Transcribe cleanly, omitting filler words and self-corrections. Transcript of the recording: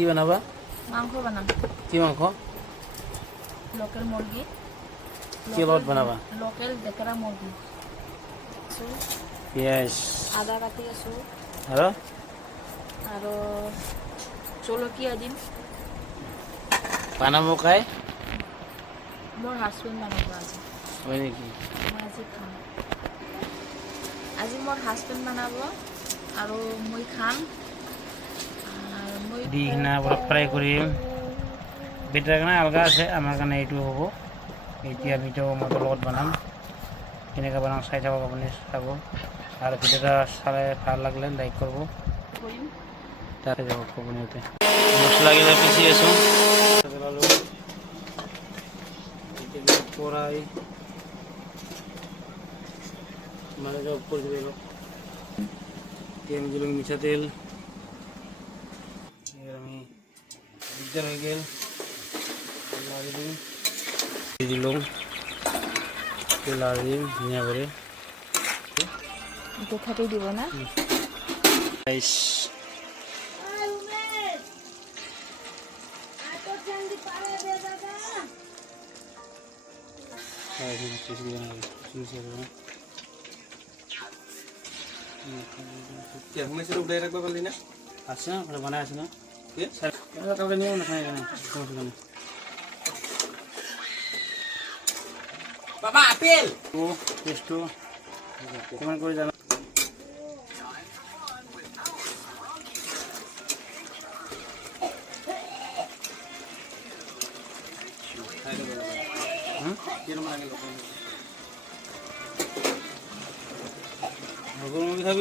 কি বানাবা? মাংস বানাম। কি মাংস? লোকেল মুৰগি। কি লগত বানাবা? লোকেল ডেকেৰা মুৰগি। পিঁয়াজ আদা কাটি আছো আৰু আৰু জলকীয়া দিম। বানাব কাই? মোৰ হাজবেণ্ড বানাব আজি। হয় নেকি? মই আজি খাম। আজি মোৰ হাজবেণ্ড বানাব আৰু মই খাম। মই দি কিনে পুৰা ফ্ৰাই কৰিম। বেটাৰ কাৰণে আলগা আছে, আমাৰ কাৰণে এইটো হ'ব। এতিয়া আমিতো মটৰ লগত বনাম। কেনেকৈ বনাম চাই থাকক, আপুনি চাব। আৰু ভিডিঅ'টা চালে ভাল লাগিলে লাইক কৰিব। কৰিম। তাতে যাব কোম্পানীতে মছলাকেইটা পিচি আছোঁ। কড়াই মানে জব কৰি দিব তেল দিলোঁ, মিঠাতেল আমি দিগদাৰ হৈ গ'ল লাৰি দিম, দি দিলোঁ লাৰি দিম ধুনীয়া কৰি। এইটো থাকি দিব না? আছে না বনাই আছে না কাউকে নিয়েও নাখায় এখানে সমস্যা নেই। বাবা আপেল টেস্টটো কিমান কৰি জানো? মুৰগি খাবি?